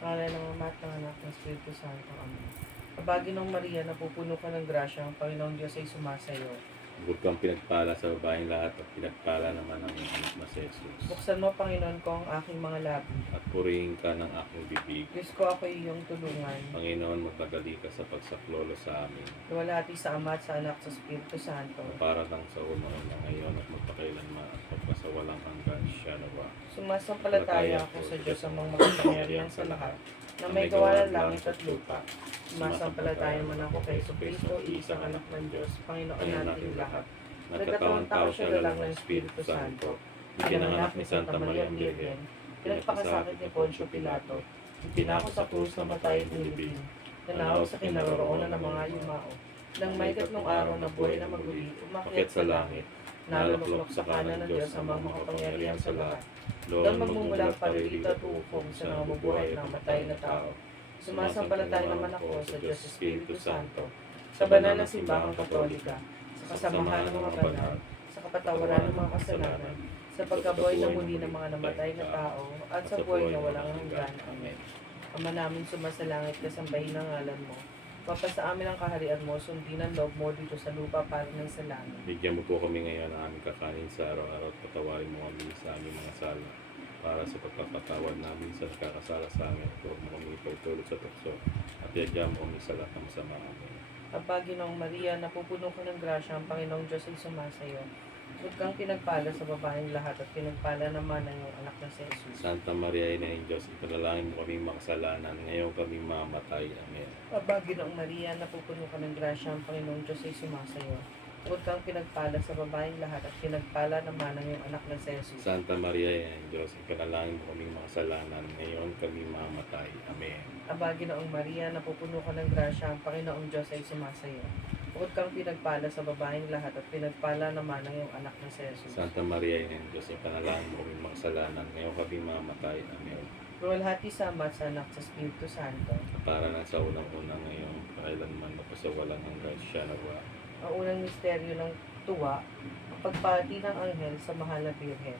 Pangalan ng Ama at ng Anak ng Espiritu Santo. Amen. Kabagi ng Maria, napupuno ka ng grasya, ang Panginoong Diyos ay sumasayo. Bukod kang pinagpala sa babaeng lahat at pinagpala naman ang iyong anak na si Jesus. Buksan mo, Panginoon ko, ang aking mga labi. At purihin ka ng aking bibig. Diyos ko, ako iyong tulungan. Panginoon, magpadali ka sa pagsaklolo sa amin. Luwalhati sa Ama at sa Anak sa Espiritu Santo. Para lang sa una ngayon at magpakailanman at magpasawalang hanggan siya nawa. Sumasampalataya ako sa Diyos amang makapangyarihan sa lahat, na may gawa ng langit at lupa. Sumasampalataya man ako kay Jesucristo, isang anak ng Diyos, Panginoon nating lahat. Nagkatawang tao siya lang ng Espiritu Santo. Pinanganak ni Santa Maria ang Birhen. Pinagpakasakit ni Poncio Pilato. Pinako sa krus na matay at nilibing. Nanawag sa kinaroroonan ng mga yumao. Nang may tatlong araw na buhay na maguli, umakyat sa langit. Naluluklok sa kanan ng Diyos amang makapangyarihan sa lahat. Doon magmumulang paririto at uukong sa namumuhay ng matay na tao. Sumasampalataya naman ako sa Diyos Espiritu Santo, sa banal na simbahang katolika, sa kasamahan ng mga banal, sa kapatawaran ng mga kasalanan, sa pagkabuhay na muli ng mga namatay na tao, at sa buhay na walang hanggan. Amen. Ama namin sumasalangit, kasambahin ang ngalan mo. Papasa amin ang kaharian mo, sundin ang loob mo dito sa lupa para ng sa langit. Bigyan mo po kami ngayon ng aming kakanin sa araw-araw at patawarin mo kami sa aming mga sala para sa pagpapatawad namin sa nakakasala sa amin. Huwag mo kami ipagtulot sa tukso at iadya mo kami sa lahat ng masama. Amen. Aba, Ginoong Maria, napupuno ka ng grasya, ang Panginoong Diyos ay sumasayo. Huwag kang pinagpala sa babaeng lahat at pinagpala naman ang iyong anak na si Jesus. Santa Maria, Ina ng Diyos, ipanalangin mo kami makasalanan, ngayon kami mamatay. Amen. Aba, Ginoong Maria, napupuno ka ng grasya, ang Panginoong Diyos ay sumasayo. Huwag kang pinagpala sa babaeng lahat at pinagpala naman ang iyong anak na si Jesus. Santa Maria, Ina ng Diyos, ipanalangin mo kami makasalanan, ngayon kami mamatay. Amen. Aba, Ginoong Maria, napupuno ka ng grasya, ang Panginoong Diyos ay sumasayo. Huwag kang pinagpala sa babaeng lahat at pinagpala naman ang iyong anak na si Jesus. Santa Maria, Ina ng Diyos, ipanalangin mo kami makasalanan, ngayon kami mamatay. Amen. Luwalhati sa Ama at sa Anak sa Espiritu Santo. Para na sa unang-unang ngayon, kailanman mapasawalang hanggan siya nawa. Ang unang misteryo ng tuwa, ang pagpati ng anghel sa mahal na Birhen.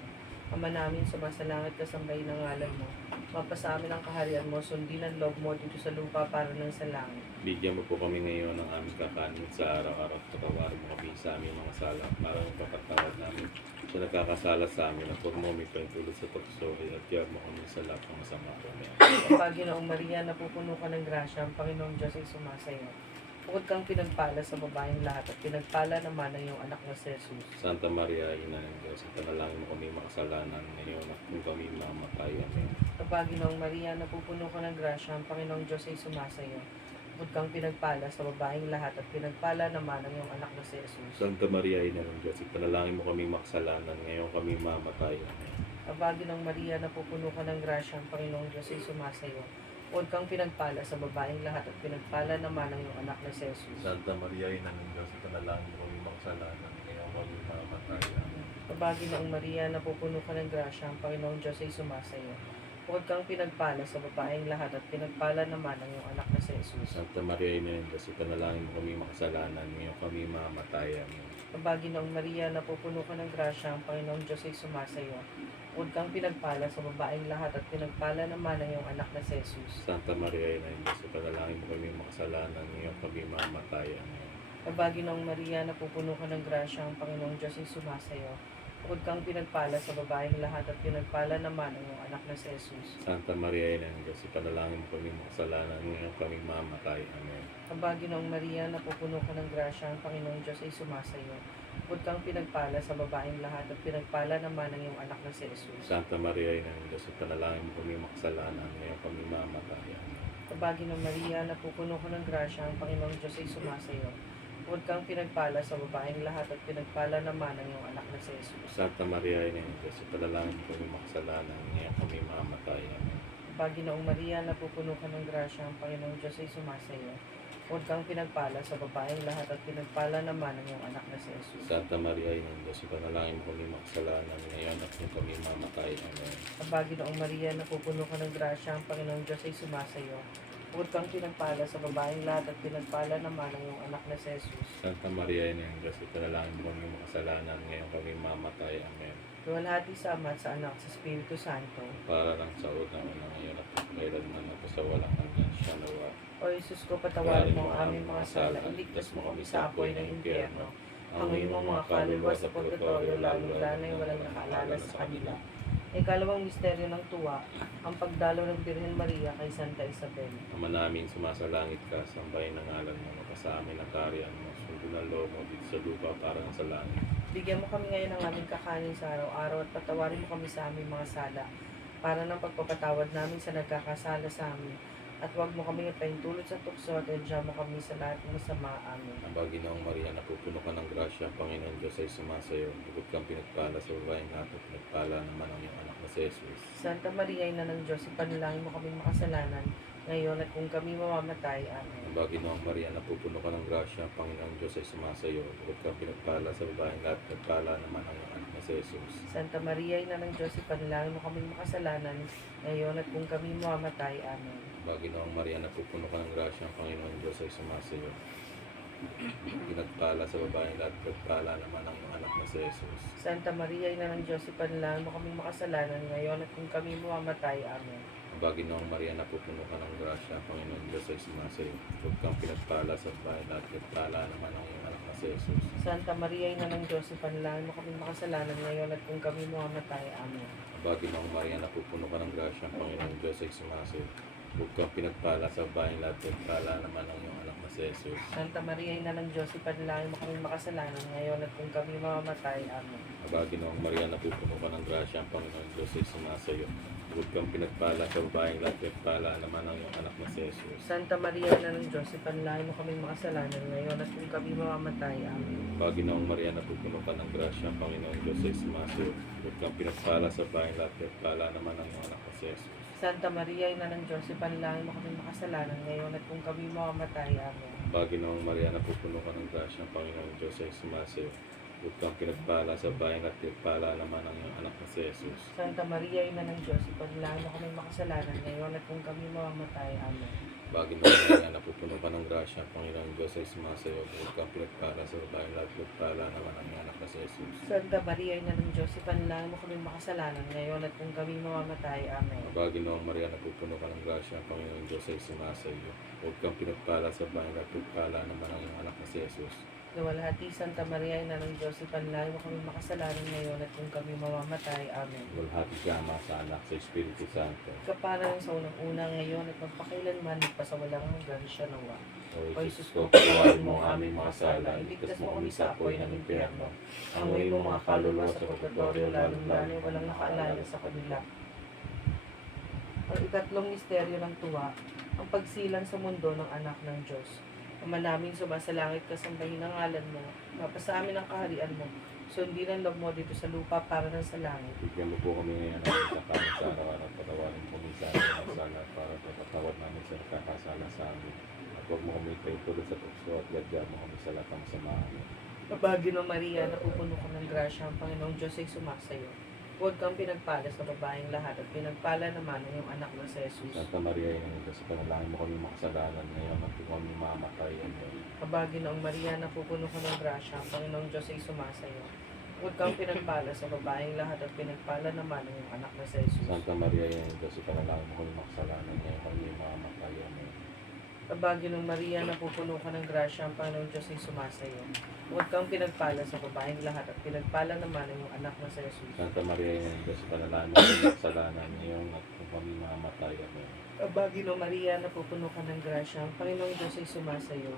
Ama namin, sumasalangit ka sambahin ng ngalan mo. Mapasa amin ang kaharian mo, sundin ang loob mo dito sa lupa para ng sa langit. Bigyan mo po kami ngayon ng aming kakanin sa araw-araw at patawarin mo kami sa aming mga sala para magpapatawad namin sa nagkakasala sa amin at huwag mo kami pagtulot sa tukso at iadya mo kami sa lahat ng masama. Amen. Aba, Ginoong Maria, napupuno ka ng grasya, ang Panginoong Diyos ay sumasayo. Huwag kang pinagpala sa babaeng lahat at pinagpala naman ang iyong anak na si Jesus. Santa Maria, Ina ng Diyos, ipanalangin mo kami makasalanan ngayon at kung kami mamatay. Amen. Aba, Ginoong Maria, napupuno ka ng grasya, ang Panginoong Diyos ay sumasayo. Huwag kang pinagpala sa babaeng lahat at pinagpala naman ang iyong anak na si Jesus. Santa Maria, Ina ng Diyos, ipanalangin mo kami makasalanan ngayon kami mamatay. Amen. Aba, Ginoong Maria, napupuno ka ng grasya, ang Panginoong Diyos ay sumasayo. Huwag kang pinagpala sa babaeng lahat at pinagpala naman ang iyong anak na si Jesus. Santa Maria, Ina ng Diyos, ipanalangin mo kami makasalanan ngayon kami mamatay. Amen. Aba, Ginoong Maria, napupuno ka ng grasya, ang Panginoong Diyos ay sumasayo. Huwag kang pinagpala sa babaeng lahat at pinagpala naman ang iyong anak na si Jesus. Santa Maria, Ina ng Diyos, ipanalangin mo kami makasalanan ngayon kami mamatay. Amen. Aba, Ginoong Maria, napupuno ka ng grasya, ang Panginoong Diyos ay sumasayo. Huwag kang pinagpala sa babaeng lahat at pinagpala naman ang iyong anak na si Jesus. Santa Maria, Ina ng Diyos, ipanalangin mo kami makasalanan ngayon kami mamatay. Amen. Aba, Ginoong Maria, napupuno ka ng grasya, ang Panginoong Diyos ay sumasayo. Huwag kang pinagpala sa babaeng lahat at pinagpala naman ang iyong anak na si Jesus. Santa Maria, Ina ng Diyos, ipanalangin mo kami makasalanan ngayon kami mamatay. Amen. Aba, Ginoong Maria, napupuno ka ng grasya, ang Panginoong Diyos ay sumasayo. Huwag kang pinagpala sa babaeng lahat at pinagpala naman ang iyong anak na si Jesus. Santa Maria, Ina ng Diyos, ipanalangin mo kami makasalanan ngayon kami mamatay. Amen. Aba, Ginoong Maria, napupuno ka ng grasya, ang Panginoong Diyos ay sumasayo. Huwag kang pinagpala sa babaeng lahat at pinagpala naman ang iyong anak na si Jesus. Santa Maria, Ina ng Diyos, ipanalangin mo kami makasalanan ngayon kami mamatay. Amen. Aba, Ginoong Maria, napupuno ka ng grasya, ang Panginoong Diyos ay sumasayo. Huwag kang pinagpala sa babaeng lahat at pinagpala naman ang iyong anak na si Jesus. Santa Maria, Ina ng Diyos, ipanalangin mo kami makasalanan ngayon at kung kami mamatay. Amen. Aba, Ginoong Maria, napupuno ka ng grasya, ang Panginoong Diyos ay sumasayo. Huwag kang pinagpala sa babaeng lahat at pinagpala naman ang iyong anak na si Jesus. Santa Maria, Ina ng Diyos, ipanalangin mo kami makasalanan ngayon kami mamatay. Amen. Luwalhati sa Ama at sa Anak sa Espiritu Santo. Para lang sa unang ngayon at kailanman at sa sa walang hanggan siya nawa. O Jesus ko, patawarin mo ang aming mga sala, iligtas mo kami sa apoy ng impyerno. Hanguin mo mga kaluluwa sa purgatorio, lalong-lalo yung walang nakaalala sa kanila. Ikalawang misteryo ng tuwa, ang pagdalaw ng Birhen Maria kay Santa Isabel. Ama namin, sumasalangit ka, sambahin ng ngalan mo, makasamin ang kaharian mo, sundin ang loob mo dito sa lupa para sa langit. Bigyan mo kami ngayon ng aming kakanin sa araw-araw at patawarin mo kami sa aming mga sala para ng pagpapatawad namin sa nagkakasala sa amin. At huwag mo kami ipaintulot sa tukso at edya mo kami sa lahat ng masama. Amen. Ang Ginoong Maria, napupuno ka ng grasya, ang Panginoon Diyos ay sumasayo. Bukod kang pinagpala sa babaeng lahat at pinagpala naman ang iyong anak na si Jesus. Santa Maria, Ina ng Diyos, ipanalangin mo kaming makasalanan, ngayon at kung kami mamamatay. Amen. Ang Ginoong Maria, napupuno ka ng grasya, ang Panginoon Diyos ay sumasayo. Bukod kang pinagpala sa babaeng lahat at pinagpala naman ang iyong anak na si Jesus. Santa Maria, Ina ng Diyos, ipanalangin mo kaming makasalanan, ngayon at kung kami mamamatay. Amen. Ginoong Maria, napupuno ka ng grasya, ang Panginoon Diyos ay sumasayo. Pinagpala sa babaeng lahat, pinagpala naman ang iyong anak na si Jesus. Santa Maria, Ina ng Diyos, ipanalangin mo kaming makasalanan, ngayon at kung kami mamamatay. Amen. Ginoong Maria, napupuno ka ng grasya, ang Panginoon Diyos ay sumasayo. Huwag kang pinagpala sa babaeng lahat, pinagpala naman ang iyong anak na si Jesus. Santa Maria, Ina ng Diyos, ipanalangin mo kaming makasalanan, ngayon at kung kami mamamatay. Amen. Ginoong Maria, napupuno ka ng grasya, ang Panginoon Diyos ay sumasayo. Huwag kang pinagpala sa babaeng lahat, pinagpala naman ang iyong anak na si Jesus. Santa Maria, Ina ng Diyos, ipanalangin mo kaming makasalanan, ngayon at kung kami mamamatay. Amen. Ginoong Maria, napupuno ka ng grasya, ang Panginoon Diyos ay sumasayo. Huwag kang pinagpala sa babaeng lahat, pinagpala naman ang iyong anak na si Jesus. Santa Maria, Ina ng Diyos, ipanalangin mo kaming makasalanan, ngayon at kung kami mamamatay. Amen. Ginoong Maria, napupuno ka ng grasya, ang Panginoon Diyos ay sumasayo. Huwag kang pinagpala sa babaeng lahat, pinagpala naman ang iyong anak na si Jesus. Santa Maria, Ina ng Diyos, ipanalangin mo kaming makasalanan, ngayon at kung kami mamamatay. Amen. Ginoong Maria, napupuno ka ng grasya, ang Panginoon Diyos ay sumasayo. Huwag kang pinagpala sa babaeng lahat, pinagpala naman ang iyong anak na si Jesus. Santa Maria, Ina ng Diyos, ipanalangin mo kaming makasalanan, ngayon at kung kami mamamatay. Amen. Ginoong Maria, napupuno ka ng grasya, ang Panginoon Diyos ay sumasayo. Huwag kang pinagpala sa babaeng lahat, pinagpala naman ang iyong anak na si Jesus. Santa Maria, Ina ng Diyos, ipanalangin mo kaming makasalanan, ngayon at kung kami mamamatay. Amen. Ginoong Maria, napupuno ka ng grasya, ang Panginoon Diyos ay sumasayo. Huwag kang pinagpala sa babaeng lahat, pinagpala naman ang iyong anak na si Jesus. Nawalhati, Santa Maria, Ina ng Diyos, ipanalangin mo kaming makasalanan, ngayon at kung kami mamamatay. Amen. Walhati ka, Ama, sa Anak, sa Espiritu Santo. Kaparan sa unang-una, ngayon at magpakailanman, magpasawalang hanggan siya nawa. O Jesus ko, patawarin mo ang aming mga sala, iligtas mo kami sa apoy ng impyerno. Hanguin mo mga kaluluwa sa purgatorio, lalong-lalo walang nakaalala sa kanila. Ang ikatlong misteryo ng tuwa, ang pagsilang sa mundo ng anak ng Diyos. Ama namin, sumasalangit ka, sambahin ang ngalan mo, mapasa amin ang kaharian mo, sundin ang loob mo dito sa lupa para ng sa langit. Bigyan mo po kami ngayon ng kakain sa araw-araw, patawarin po kami sa aming mga sala para patawad namin sa nakakasala sa amin. At huwag mo kami paintulot sa tukso at yadya mo kami sa lahat ng masama. Mabagyo ng Maria, napupuno ka ng grasya, ang Panginoong Diyos ay sumasayo. Huwag kang pinagpala sa babaeng lahat at pinagpala naman ang iyong anak na si Jesus. Santa Maria, ina ng Diyos, panalangin mo kami makasalanan ngayon at kung kami mamatay. Amen. Mabagyo ng Maria, napupuno ka ng grasya, ang Panginoong Diyos ay sumasayo. Huwag kang pinagpala sa babaeng lahat at pinagpala naman ang iyong anak na si Jesus. Santa Maria, ina ng Diyos, panalangin mo kami makasalanan ngayon kami mamatay. Amen. Mabagyo ng Maria, napupuno ka ng grasya, ang Panginoong Diyos ay sumasayo. Huwag kang pinagpala sa babaeng lahat at pinagpala naman ang iyong anak na si Jesus. Santa Maria, ina ng Diyos, panalangin mo kami makasalanan ngayon at kung kami mamatay. Amen. Mabagyo ng Maria, napupuno ka ng grasya, ang Panginoong Diyos ay sumasayo.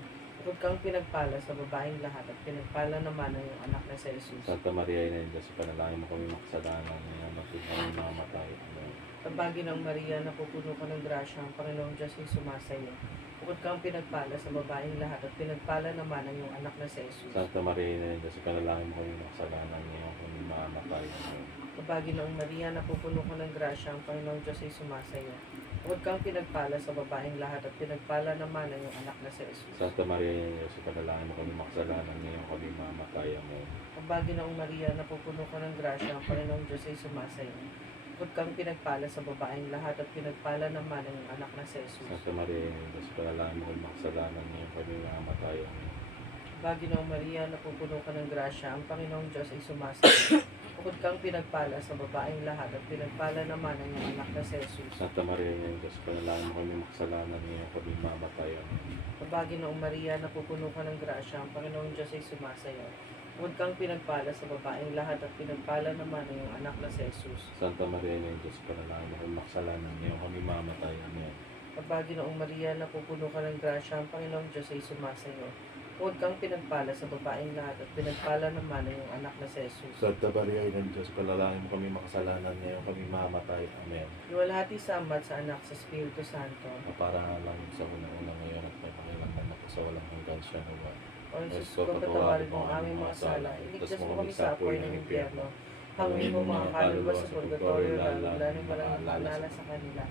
Huwag kang pinagpala sa babaeng lahat at pinagpala naman ang iyong anak na si Jesus. Santa Maria, ina ng Diyos, panalangin mo kami makasalanan ngayon at kung kami mamatay. Amen. Mabagyo ng Maria, napupuno ka ng grasya, ang Panginoong Diyos ay sumasayo. Huwag kang pinagpala sa babaeng lahat at pinagpala naman ang iyong anak na si Jesus. Santa Maria, ina ng Diyos, panalangin mo kami makasalanan ngayon kung kami mamatay. Amen. Mabagyo ng Maria, napupuno ka ng grasya, ang Panginoong Diyos ay sumasayo. Huwag kang pinagpala sa babaeng lahat at pinagpala naman ang iyong anak na si Jesus. Santa Maria, ina ng Diyos, panalangin mo kami makasalanan ngayon kung kami mamatay. Amen. Mabagyo ng Maria, napupuno ka ng grasya, ang Panginoong Diyos ay sumasayo. Huwag kang pinagpala sa babaeng lahat at pinagpala naman ang iyong anak na si Jesus. Santa Maria, ina ng Diyos, panalangin mo kami makasalanan ngayon kung kami mamatay. Amen. Mabagyo ng Maria, napupuno ka ng grasya, ang Panginoong Diyos ay sumasayo. Bukod kang pinagpala sa babaeng lahat at pinagpala naman ang iyong anak na si Jesus. Santa Maria, Ina ng Diyos, panalangin mo kami makasalanan ngayon kami mamatay. Amen. Mabaginoong Maria, napupuno ka ng grasya, ang Panginoong Diyos ay sumasayo. Bukod kang pinagpala sa babaeng lahat at pinagpala naman ang iyong anak na si Jesus. Santa Maria, Ina ng Diyos, panalangin mo kami makasalanan ngayon kami mamatay. Amen. Mabaginoong Maria, napupuno ka ng grasya, ang Panginoong Diyos ay sumasayo. Bukod kang pinagpala sa babaeng lahat at pinagpala naman ang iyong anak na si Jesus. Santa Maria, Ina ng Diyos, panalangin mo kami makasalanan ngayon kami mamatay. Amen. Iwalhati sa Ama at sa Anak sa Espiritu Santo. Para lang sa unang ngayon at may pakilaman ako sa walang hanggan siya nawa. O Jesus ko, patawarin mo ang aming mga sala, iligtas mo kami sa apoy ng impyerno. Hangin mo mga kaluluwa sa purgatorio, lalo yung walang naalala sa kanila.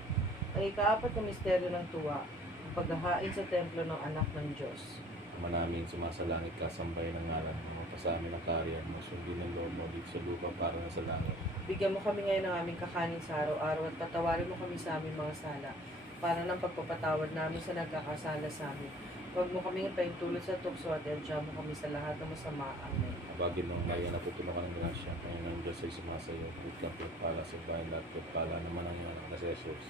Ang ikaapat na misteryo ng tuwa, ang paghahain sa templo ng anak ng Diyos. Ama namin, sumasalangit ka, sambahin ang ngalan mo, pasamin ang kaharian mo, sundin ang loob mo dito sa lupa para na sa langit. Bigyan mo kami ngayon ng aming kakanin sa araw-araw at patawarin mo kami sa aming mga sala, para ng pagpapatawad namin sa nagkakasala sa amin. Huwag mo kaming paintulot sa tukso at iadya mo kami sa lahat ng masama. Amen. Abagin ng Maria, napupuno ka ng grasya, Panginoon Diyos ay sumasayo, huwag kang pagpala sa bayan lahat, pagpala naman ang iyong anak na si Jesus.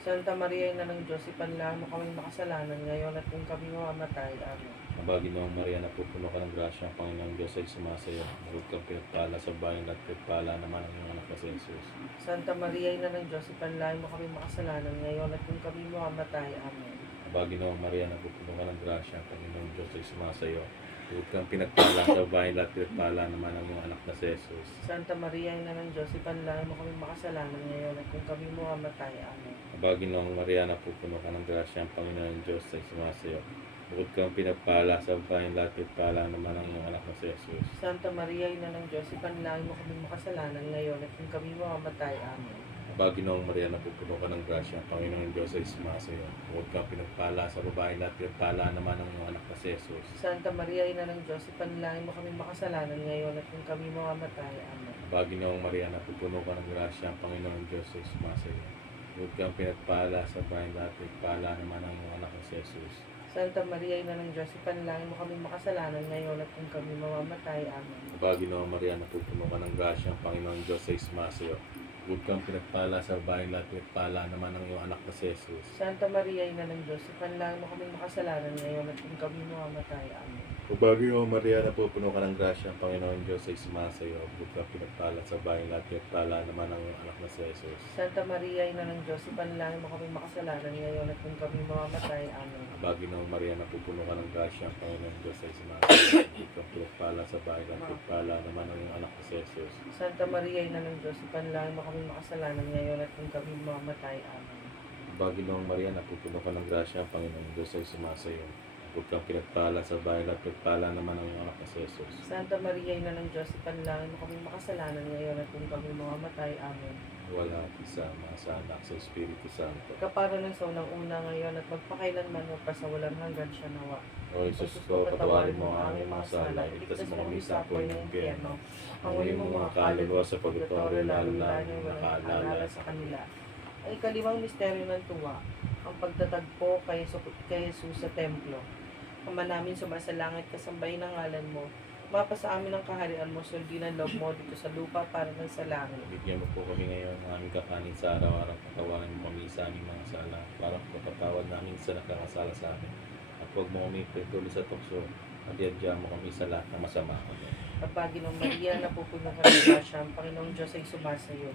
Santa Maria, Ina ng Diyos, ipanalangin mo kaming makasalanan ngayon at kung kami mamamatay. Amen. Abagin ng Maria, napupuno ka ng grasya, Panginoon Diyos ay sumasayo, huwag kang pagpala sa bayan lahat, pagpala naman ang iyong anak na si Jesus. Santa Maria, Ina ng Diyos, ipanalangin mo kaming makasalanan ngayon at kung kami mamamatay. Amen. Abagin ng Maria, napupuno ka ng grasya, Panginoon Diyos ay sumasayo, huwag kang pinagpala sa bayan lahat, pagpala naman ang iyong anak na si Jesus. Santa Maria, Ina ng Diyos, ipanalangin mo kaming makasalanan ngayon at kung kami mamamatay. Amen. Abagin ng Maria, napupuno ka ng grasya, ang Panginoon Diyos ay sumasayo. Bukod kang pinagpala sa bayan lahat, pala naman ang iyong anak na si Jesus. Santa Maria, Ina ng Diyos, ipanalangin mo kaming makasalanan ngayon at kung kami mamamatay. Amen. Abagin ng Maria, napupuno ka ng grasya, ang Panginoon Diyos ay sumasayo. Bukod kang pinagpala sa babae lahat, pala naman ang iyong anak na si Jesus. Santa Maria, Ina ng Diyos, ipanalangin mo kaming makasalanan ngayon at kung kami mamamatay. Amen. Abagin ng Maria, napupuno ka ng grasya, ang Panginoon Diyos ay sumasayo. Bukod kang pinagpala sa bayan lahat, pala naman ang iyong anak na si Jesus. Santa Maria, Ina ng Diyos, ipanalangin mo kaming makasalanan ngayon at kung kami mamamatay. Amen. Abagin ng Maria, napupuno ka ng grasya, ang Panginoon Diyos ay sumasayo. Huwag kang pinagpala sa bayan lahat, pala naman ang iyong anak na si Jesus. Santa Maria, Ina ng Diyos, ipanalangin mo kaming makasalanan ngayon at kung kami mamamatay. Amen. Abagin ng Maria, napupuno ka ng grasya, ang Panginoon Diyos ay sumasayo. Huwag kang pinagpala sa bayan lahat, pala naman ang iyong anak na si Jesus. Santa Maria, Ina ng Diyos, ipanalangin mo kaming makasalanan ngayon at kung kami mamamatay. Amen. Abagin ng Maria, napupuno ka ng grasya, ang Panginoon Diyos ay sumasayo. Huwag kang pinagpala sa bayan lahat, pala naman ang iyong anak na si Jesus. Santa Maria, Ina ng Diyos, ipanalangin mo kaming makasalanan ngayon at kung kami mamamatay. Amen. Abagin ng Maria, napupuno ka ng grasya, ang Panginoon Diyos ay sumasayo. Huwag kang pinagpala sa bayan lahat, pala naman ang iyong anak na si Jesus. Santa Maria, Ina ng Diyos, ipanalangin mo kaming makasalanan ngayon at kung kami mamamatay. Amen. Wala sa Ama, sa Anak, sa Espiritu Santo. Kapara ng sa unang-una ngayon at magpakailanman mo pa sa walang hanggan siya nawa. O Jesus ko, patawarin mo ang aming mga sala, iligtas mo kami sa apoy ng impyerno. Hangunin mo mga kaluluwa sa purgatorio, lalo na yung nakaalala sa kanila. Ang ikalimang misteryo ng tuwa, ang pagtatagpo kay Jesus sa templo. Ama namin sumasalangit, kasambahin ang ngalan mo. Mapa sa amin ang kaharian mo, sundin ang loob mo dito sa lupa para ng sa langit. Bigyan mo po kami ngayon ng aming kakanin sa araw-araw. Patawarin mo kami sa aming mga sala, para kapatawad namin sa nakakasala sa amin. At huwag mo kami pagtuloy sa tukso, at iadya mo kami sa lahat ng masama. At Panginoong Maria, napupuno ka ng grasya, ang Panginoong Diyos ay sumasayo.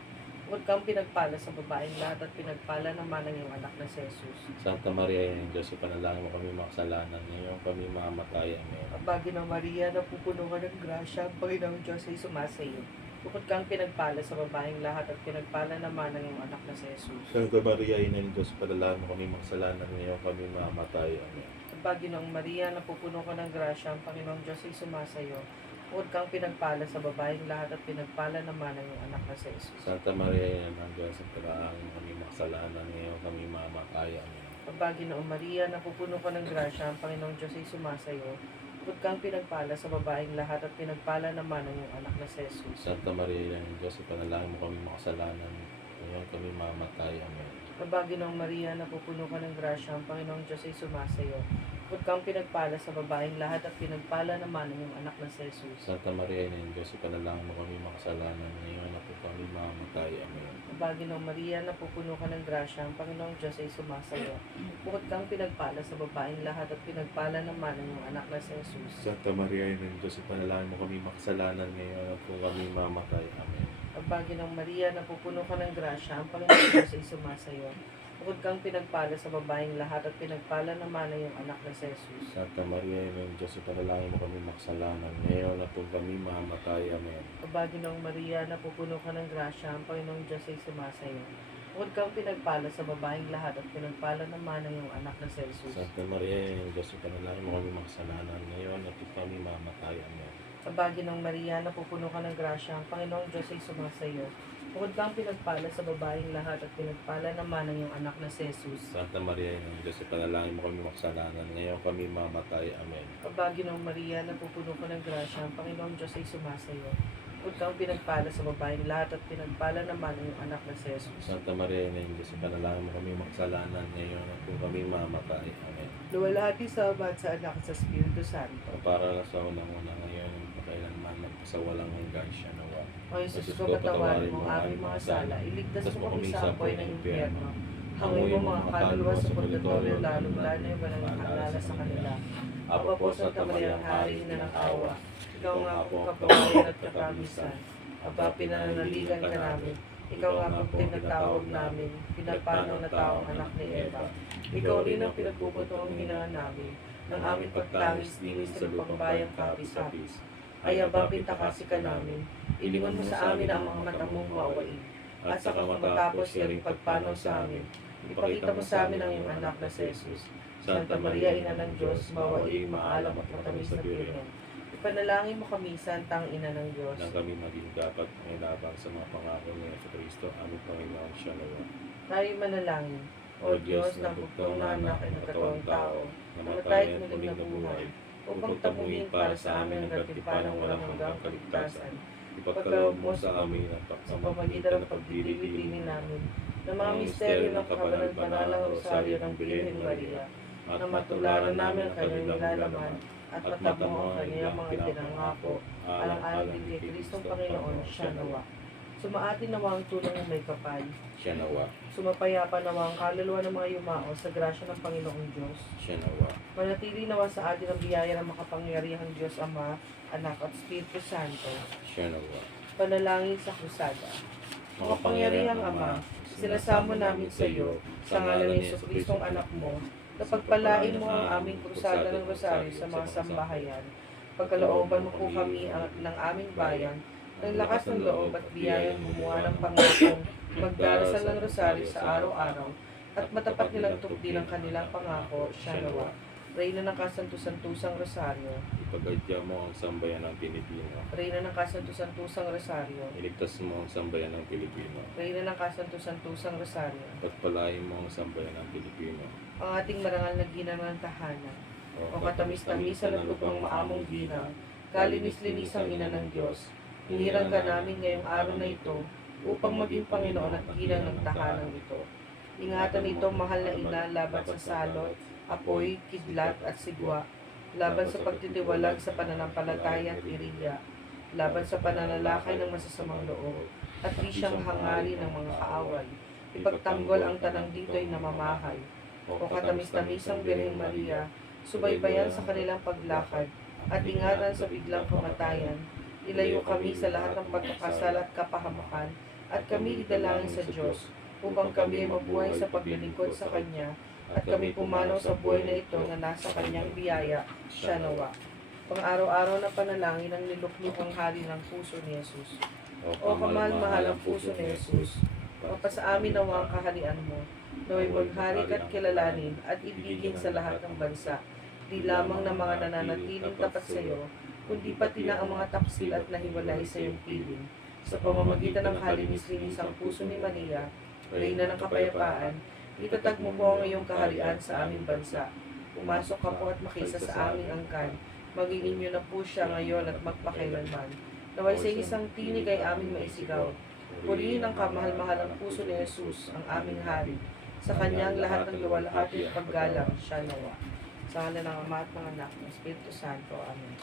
Huwag kang pinagpala sa babaeng lahat at pinagpala naman ang iyong anak na si Jesus. Santa Maria, Ina ng Diyos, ipanalangin mo kami makasalanan, ngayon kami mamamatay. Amen. At Panginoong Maria, napupuno ka ng grasya, ang Panginoong Diyos ay sumasayo. Bukod kang pinagpala sa babaeng lahat at pinagpala naman ang iyong anak na si Jesus. Santa Maria, Ina ng Diyos, ipanalangin mo kami makasalanan, ngayon kami mamamatay. Amen. At Panginoong Maria, napupuno ka ng grasya, ang Panginoong Diyos ay sumasayo. Bukod kang pinagpala sa babaeng lahat at pinagpala naman ang iyong anak na si Jesus. Santa Maria, Ina ng Diyos, ipanalangin mo kami makasalanan, ngayon kami mamamatay. Amen. At Panginoong Maria, napupuno ka ng grasya, ang Panginoong Diyos ay sumasayo. Bukod kang pinagpala sa babaeng lahat at pinagpala naman ang iyong anak na si Jesus. Santa Maria, Ina ng Diyos, ipanalangin mo kami makasalanan, ngayon kami mamamatay. Amen. At Panginoong Maria, napupuno ka ng grasya, ang Panginoong Diyos ay sumasayo. Bukod kang pinagpala sa babaeng lahat at pinagpala naman ang iyong anak na si Jesus. Santa Maria, Ina ng Diyos, ipanalangin mo kami makasalanan ngayon at kung kami mamamatay. Amen. Baginong Maria, napupuno ka ng grasya, ang Panginoong Diyos ay sumasayo. Bukod kang pinagpala sa babaeng lahat at pinagpala naman ang iyong anak na si Jesus. Santa Maria, Ina ng Diyos, ipanalangin mo kami makasalanan ngayon at kung kami mamamatay. Amen. Baginong Maria, napupuno ka ng grasya, ang Panginoong Diyos ay sumasayo. Bukod kang pinagpala sa babaeng lahat at pinagpala naman ang iyong anak na si Jesus. Santa Maria, Ina ng Diyos, ipanalangin mo kami makasalanan ngayon at kung kami mamamatay. Amen. Baginong Maria, napupuno ka ng grasya, ang Panginoong Diyos ay sumasayo. Bukod kang pinagpala sa babaeng lahat at pinagpala naman ang iyong anak na si Jesus. Santa Maria, Ina ng Diyos, ipanalangin mo kami makasalanan ngayon at kung kami mamamatay. Amen. Baginong Maria, napupuno ka ng grasya, ang Panginoong Diyos ay sumasayo. Bukod kang pinagpala sa babaeng lahat at pinagpala naman ang iyong anak na si Jesus. Santa Maria, Ina ng Diyos, ipanalangin mo kami makasalanan ngayon kami mamatay. Amen. Baginong Maria, napupuno ka ng grasya, ang Panginoong Diyos ay sumasayo. Bukod kang pinagpala sa babaeng lahat at pinagpala naman ang iyong anak na si Jesus. Santa Maria, Ina ng Diyos, ipanalangin mo kami makasalanan ngayon at kung kami mamatay. Amen. Luwalhati sa Ama at sa Anak at sa Espiritu Santo. Para sa unang-una ngayon, pakailanman sa walang hanggan siya nawa. O Jesus ko, patawarin mo ang aming mga sala, iligtas mo kami sa apoy ng impyerno. Hanguin mo mga kaluluwa sa purgatorio, lalong-lalo yung walang nakalala sa kanila. Aba po, Santa Maria, ang hari na ng awa, ikaw nga po kapawayan at katamisan. Aba, pinananaligan ka namin, ikaw nga po tinatawag namin, pinagpanaw na taong anak ni Eva. Ikaw rin ang pinagpuputong hinangan namin, ng aming pagtangis dinis sa lupang bayang kapis-kapis. Ay aba, pintakasi ka namin, ilingon mo sa amin ang mga mata mong mawain. At sa matapos yaring pagpanaw sa amin, ipakita mo sa amin ang iyong anak na si Jesus. Santa Maria, Ina ng Diyos, mawaing maalam at matamis na Birhen. Ipanalangin mo kami, Santang Ina ng Diyos. Nang kami maging dapat may labang sa mga pangako ni Kristo, aming Panginoon siya nawa. Tayo manalangin. O Diyos, na bugtong na anak ay nagkatawang tao, namatay at muling nabuhay, upang tamuhin para sa amin ang katipanang walang hanggang kaligtasan. Ipagkaloob mo sa amin at Sa pamagitan ng pagdidibig-dibig namin, ng mga misteryo ng kabanal-banalang rosaryo ng Birhen Maria, na matularan namin ang kanyang nilalaman at matamo ang kanyang mga tinangako, alang-alang din kay Kristong Panginoon, siya nawa. Sumaatin nawa ang tulong ng may kapal. Siya nawa. Sumapayapa nawa ang kaluluwa ng mga yumao sa grasya ng Panginoong Diyos. Siya nawa. Manatili nawa sa atin ang biyaya ng makapangyarihang Diyos Ama, Anak at Espiritu Santo. Siya nawa. Panalangin sa krusada. Makapangyarihang Ama, sinasamo namin sa iyo, sa ngalan ni Jesucristong anak mo, na pagpalain mo ang aming krusada ng Rosario sa mga sambahayan. Pagkalooban mo po kami ng aming bayan, ng lakas ng loob at biyayang gumawa ng pangakong magdarasal ng Rosario sa araw-araw, at matapat nilang tupdi ng kanilang pangako, siya nawa. Reyna ng kasantus-santusang Rosario. Ipagadya mo ang sambayan ng Pilipino. Reyna ng kasantus-santusang Rosario. Iligtas mo ang sambayan ng Pilipino. Reyna ng kasantus-santusang Rosario. Pagpalain mo ang sambayan ng Pilipino. Ang ating marangal na ginang ng tahanan, o katamis-tamisan at lupang maamong ginang, kalinis-linisang ina ng Diyos, hinirang ka namin ngayong araw na ito, upang maging Panginoon at ginang ng tahanan ito. Ingatan ito, mahal na ina, laban sa salot, apoy, kidlat at sigwa, laban sa pagtitiwalag sa pananampalataya at iriya, laban sa pananalakay ng masasamang loob, at di siyang hangarin ng mga kaaway. Ipagtanggol ang tanang dito'y namamahay, o katamis-tamisang Birhen Maria, subaybayan sa kanilang paglakad, at ingatan sa biglang kamatayan. Ilayo kami sa lahat ng pagkakasala at kapahamakan, at kami idalangin sa Diyos, upang kami ay mabuhay sa paglilingkod sa Kanya, at kami pumanaw sa buhay na ito na nasa Kanyang biyaya, siya nawa. Pang-araw-araw na panalangin ang niluklukang hari ng puso ni Jesus. O kamahal-mahal ang puso ni Jesus, mapasa amin nawa ang kaharian mo, naway maghari ka't kilalanin at ibigin sa lahat ng bansa, di lamang ng mga nananatiling tapat sa iyo, kundi pati na ang mga taksil at nahiwalay sa iyong piling. Sa pamamagitan ng kalinis-linisang puso ni Maria, Reyna ng kapayapaan, itatag mo po ang iyong kaharian sa aming bansa. Pumasok ka po at makisa sa aming angkan, maging inyo na po siya ngayon at magpakailanman. Naway sa isang tinig ay aming maisigaw. Purihin ang kamahal-mahalang puso ni Jesus, ang aming hari. Sa kanyang lahat ng luwalhati at paggalang, siya nawa. Sa ngalan ng Ama at ng Anak, ng Espiritu Santo. Amen.